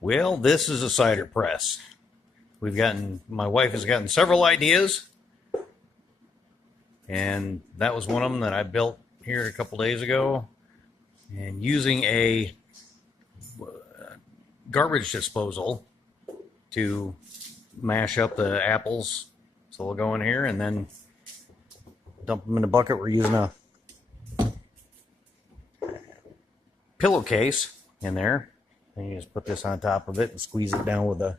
Well, this is a cider press. My wife has gotten several ideas, and that was one of them that I built here a couple days ago. And using a garbage disposal to mash up the apples. So we'll go in here and then dump them in a bucket. We're using a pillowcase in there. And you just put this on top of it and squeeze it down with a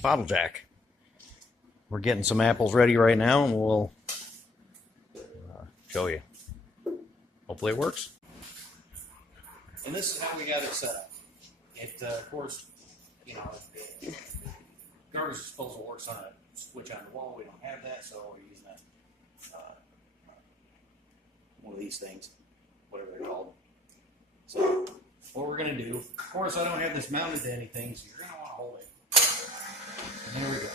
bottle jack. We're getting some apples ready right now, and we'll show you. Hopefully it works. And this is how we got it set up. It, of course, garbage disposal works on a switch on the wall. We don't have that, so we're using one of these things, whatever they're called. So what we're going to do, of course, I don't have this mounted to anything, so you're going to want to hold it. And there we go.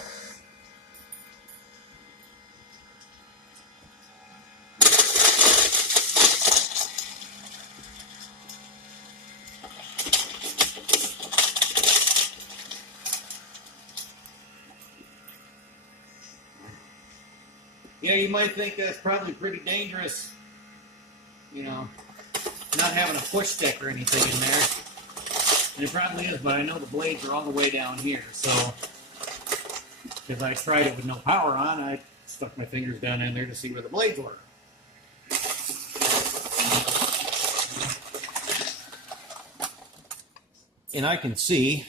Yeah, you might think that's probably pretty dangerous, not having a push stick or anything in there. And it probably is, but I know the blades are all the way down here, so because I tried it with no power on, I stuck my fingers down in there to see where the blades were. And I can see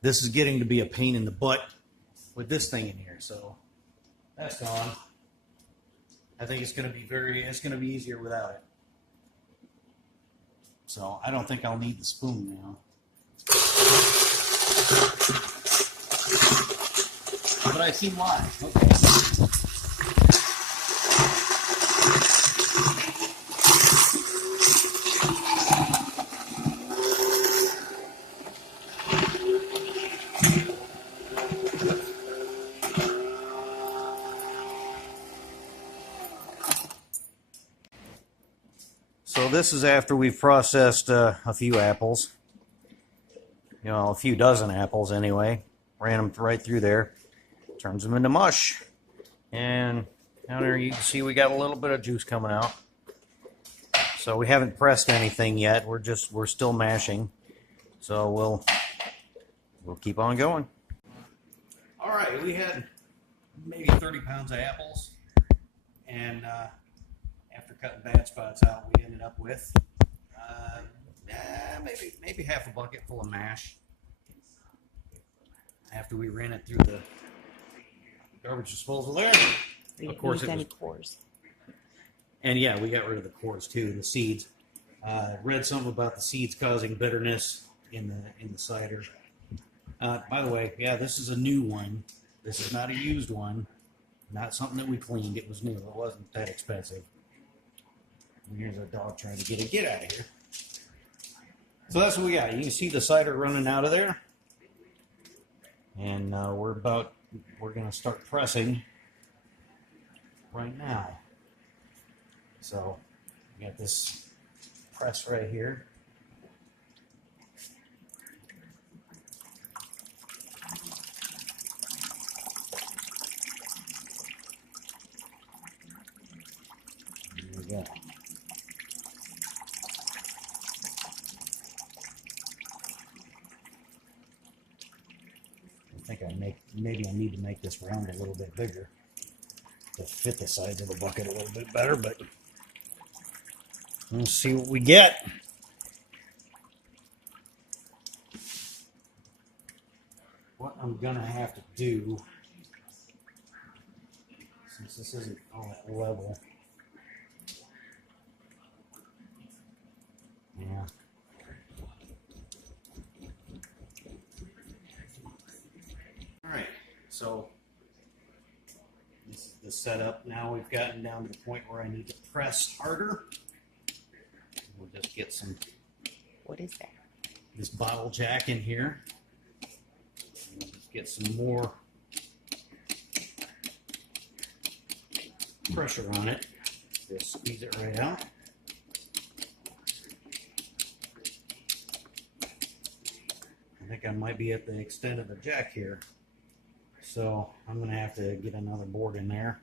this is getting to be a pain in the butt with this thing in here, so that's gone. I think it's going to be easier without it. So I don't think I'll need the spoon now. But I see why. Okay. So this is after we've processed a few apples, a few dozen apples anyway. Ran them right through there, turns them into mush. And down there you can see we got a little bit of juice coming out. So we haven't pressed anything yet. We're still mashing. So we'll keep on going. All right, we had maybe 30 pounds of apples, and after cutting bad spots out, we ended up with maybe half a bucket full of mash. After we ran it through the garbage disposal there, of course it was cores. And yeah, we got rid of the cores too, the seeds. Read something about the seeds causing bitterness in the cider. By the way, yeah, this is a new one. This is not a used one. Not something that we cleaned. It was new. It wasn't that expensive. And here's a dog trying to get out of here. So that's what we got. You can see the cider running out of there. And we're going to start pressing right now. So we got this press right here. There we go. I think maybe I need to make this round a little bit bigger to fit the sides of the bucket a little bit better, but let's see what we get. What I'm gonna have to do, since this isn't all that level, yeah. Alright, so this is the setup. Now we've gotten down to the point where I need to press harder. We'll just get some. What is that? This bottle jack in here. We'll just get some more pressure on it. Just squeeze it right out. think I might be at the extent of the jack here. So I'm going to have to get another board in there.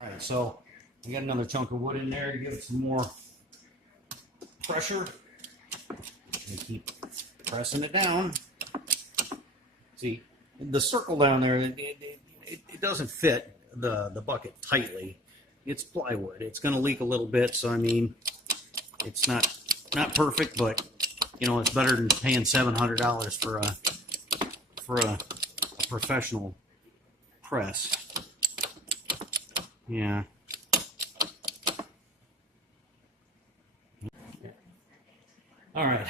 Alright, so we got another chunk of wood in there to give it some more pressure. And keep pressing it down. See, the circle down there, it doesn't fit the bucket tightly. It's plywood. It's going to leak a little bit, so I mean, it's not perfect, but you know, it's better than paying $700 for a professional press. Yeah. All right.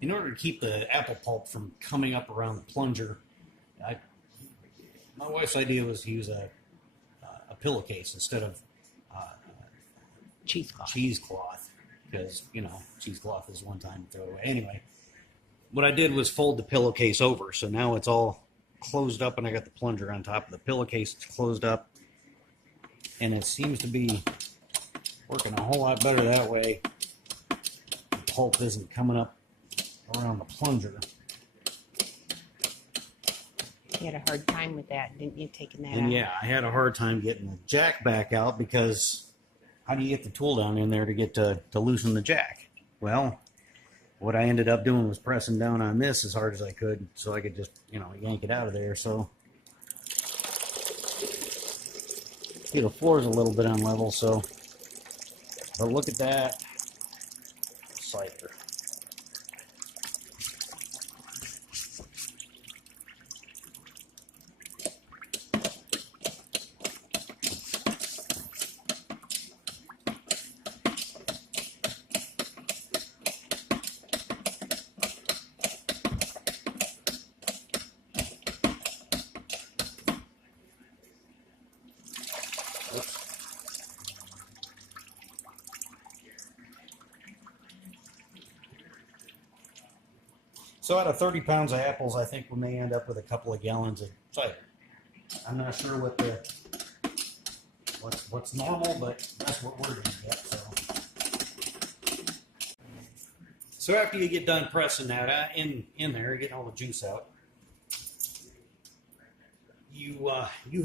In order to keep the apple pulp from coming up around the plunger, my wife's idea was to use a pillowcase instead of cheesecloth, because you know cheesecloth is one time to throw away. Anyway, what I did was fold the pillowcase over, so now it's all closed up, and I got the plunger on top of the pillowcase. It's closed up, and it seems to be working a whole lot better that way. The pulp isn't coming up around the plunger. You had a hard time with that, didn't you, taking that out? And yeah, I had a hard time getting the jack back out, because how do you get the tool down in there to get to loosen the jack? Well, what I ended up doing was pressing down on this as hard as I could so I could just, you know, yank it out of there. So, see, the floor is a little bit unlevel, so, but look at that cider. So out of 30 pounds of apples, I think we may end up with a couple of gallons of cider. I'm not sure what's normal, but that's what we're going to get. So after you get done pressing that in there, getting all the juice out, you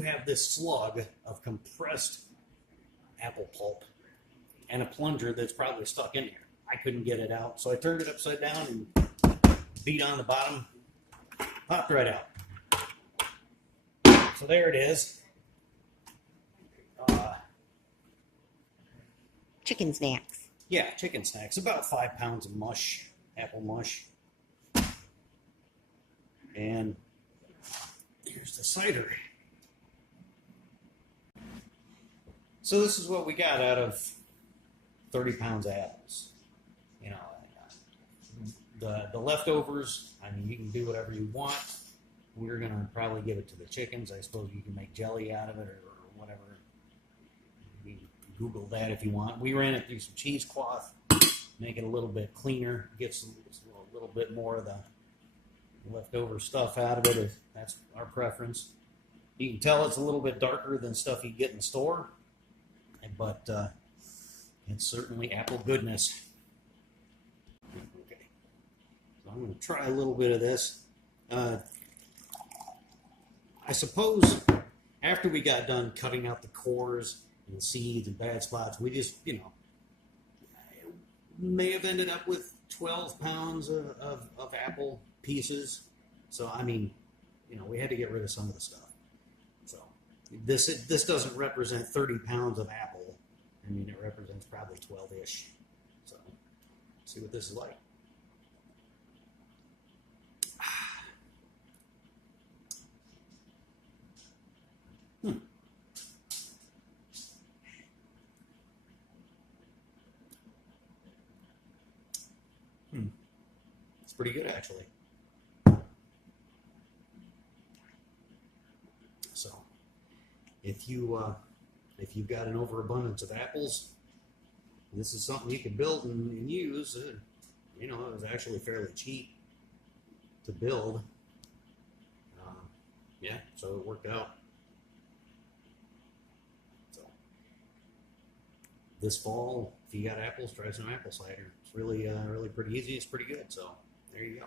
have this slug of compressed apple pulp and a plunger that's probably stuck in there. I couldn't get it out, so I turned it upside down and beat on the bottom, popped right out. So there it is. Chicken snacks. Yeah, chicken snacks. About 5 pounds of mush, apple mush. And here's the cider. So this is what we got out of 30 pounds of apples. You know, the leftovers, I mean, you can do whatever you want. We're going to probably give it to the chickens. I suppose you can make jelly out of it or whatever. You can Google that if you want. We ran it through some cheesecloth, make it a little bit cleaner, get a little bit more of the leftover stuff out of it. That's our preference. You can tell it's a little bit darker than stuff you get in the store, but it's certainly apple goodness. Okay, so I'm going to try a little bit of this. I suppose after we got done cutting out the cores and the seeds and bad spots, we just, you know, may have ended up with 12 pounds of apple pieces. So, I mean, you know, we had to get rid of some of the stuff. So this doesn't represent 30 pounds of apple. I mean, it represents probably 12-ish. So, let's see what this is like. It's pretty good, actually. So, if you've got an overabundance of apples, this is something you can build and use. You know, it was actually fairly cheap to build. Yeah, so it worked out. So, this fall, if you got apples, try some apple cider. It's really, really pretty easy. It's pretty good. So there you go.